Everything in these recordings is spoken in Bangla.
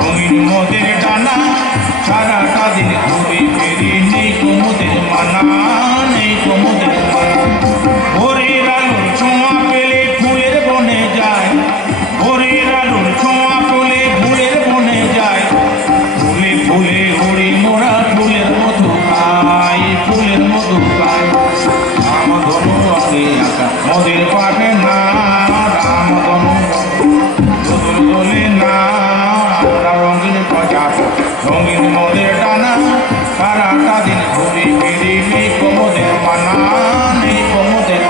রঙিন মোদের টানা সারাটা দিন ঘুরে ফিরি নেই কোমদের মানা নেই কোমদের মানা ভোরের আলোর ছোঁয়া পেলে ফুলের বনে যায় ভোরের আলোর ছোঁয়া পেলে ফুলের বনে যায় ফুলে ফুলে উড়ি মোরা ফুলের মধু খাই ফুলের মধু খাই রাম ধনু আগে আঁকা মোদের পাঠে না রাম ধনু দোদল দোলে না রঙিন মোদের টানা সারাটা দিন ঘুরি ফিরি নেই কোমদের মানা নেই কোমদের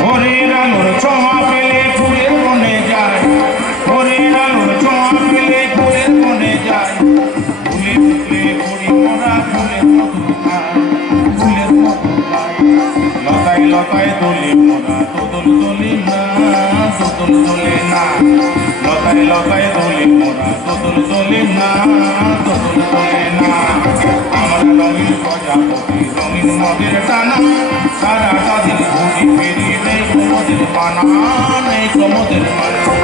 ভোরের আলোর ছোঁয়া পেলে ফুলের বনে যায় ভোরের আলোর ছোঁয়া পেলে ফুলের বনে যায় ফুলে ফুলে ঘুরি মোরা ফুলের মধু খায় ফুলের মধু খায় লতায় লতায় দোলে মোরা দোদল দোলে না দোদল দোলে না লতায় লতায় দোলে মোরা দোদল দোলে না দোদল দোলে না আমার রঙিন প্রজাপতি রঙিন মোদের টানা সারাটা দিন ঘুরি ফিরি নেই কোমদের মানা নেই কোমদের মানা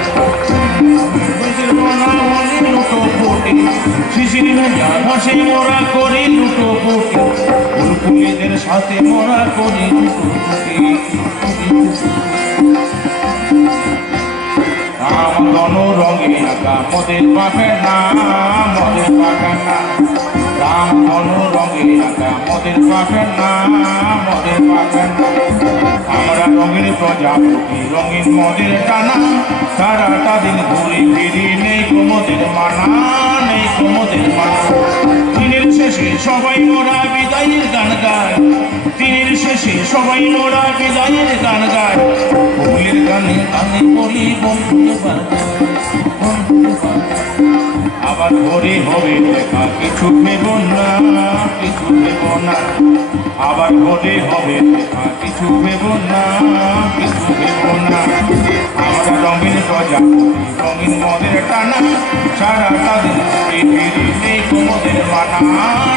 লুটো ফুটি শিশির ভেজা ভাসে মোরা করি লুটো ফুটি ফুলকুলিদের সাথে মোরা করি লুটো ফুটি রাম ধনু রঙে আঁকা মোদের পাখে না মোদের পাখে না রাম ধনু রঙে আঁকা মোদের পাখে না মোদের পাখে না আমরা রঙিন প্রজাপতি রঙিন মোদের টানা সারাটা দিন ঘুরি ফিরি নেই কোমদের মানা নেই কোমদের মানা দিনের শেষে সবাই মোরা বিদায়ের গান গায় দিনের শেষে সবাই মোরা বিদায়ের গান গায় ফুলের গানে গানে বলি বন্ধুরে আবার ভোরে হবে দেখা কিছু ভেব না কিছু ভেব না আবার ভোরে হবে দেখা কিছু ভেব না কিছু ভেব না আমরা রঙিন প্রজাপতি রঙিন মোদের টানা সারাটা দিন ঘুরি ফিরি নেই কোমদের মানা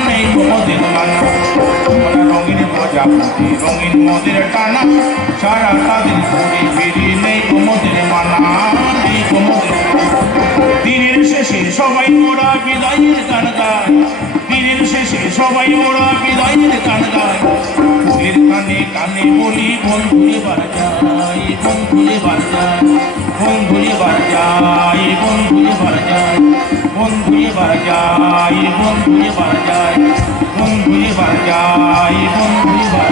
নেই কোমদের মানা আমরা রঙিন প্রজাপতি রঙিন মোদের টানা সারাটা দিন ঘুরি ফিরি নেই কোমদের মানা নেই কোমদের দিনের শেষে সবাই মোরা বিদায়ের গান গায় দিনের শেষে সবাই মোরা বিদায়ের গান গায় ফুলের কানে কানে বলি বন্ধুরে বার যাই বন্ধুরে বার যায় বন্ধুরে বার যায় বন্ধুরে বার যায় বন্ধুরে বার যায় বন্ধুরে বার যায় বন্ধুরে বার যায় বন্ধুরে বার